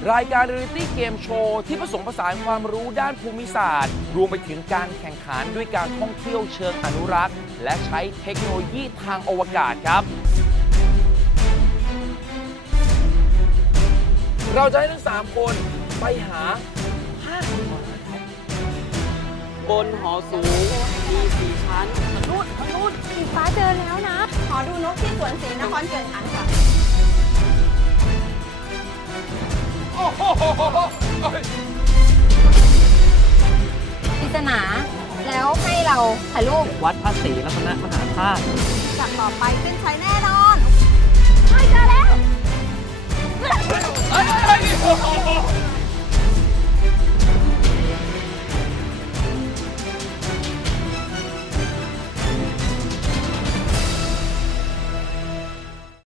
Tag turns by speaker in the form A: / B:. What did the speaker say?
A: รายการเรียลลิตี้เกมโชว์ที่ผสมผสานความรู้ด้านภูมิศาสตร์รวมไปถึงการแข่งขันด้วยการท่องเที่ยวเชิงอนุรักษ์และใช้เทคโนโลยีทางอวกาศครับเราจะให้ทั้ง3คนไปหาผ้าขนหนูครับ
B: บนหอสูงมี4 ชั้นทางนู้น
C: สีฟ้าเจอแล้วนะขอดูนกที่สวนศรีนครเกิดขันค่ะ
A: โอ้โห
C: ปริศนาแล้วให้เราถ่ายรูป
B: วัดพระศรีรัตนมหาธาตุ
C: จากต่อไปขึ้นใช้แน่นอนเจอแล้ว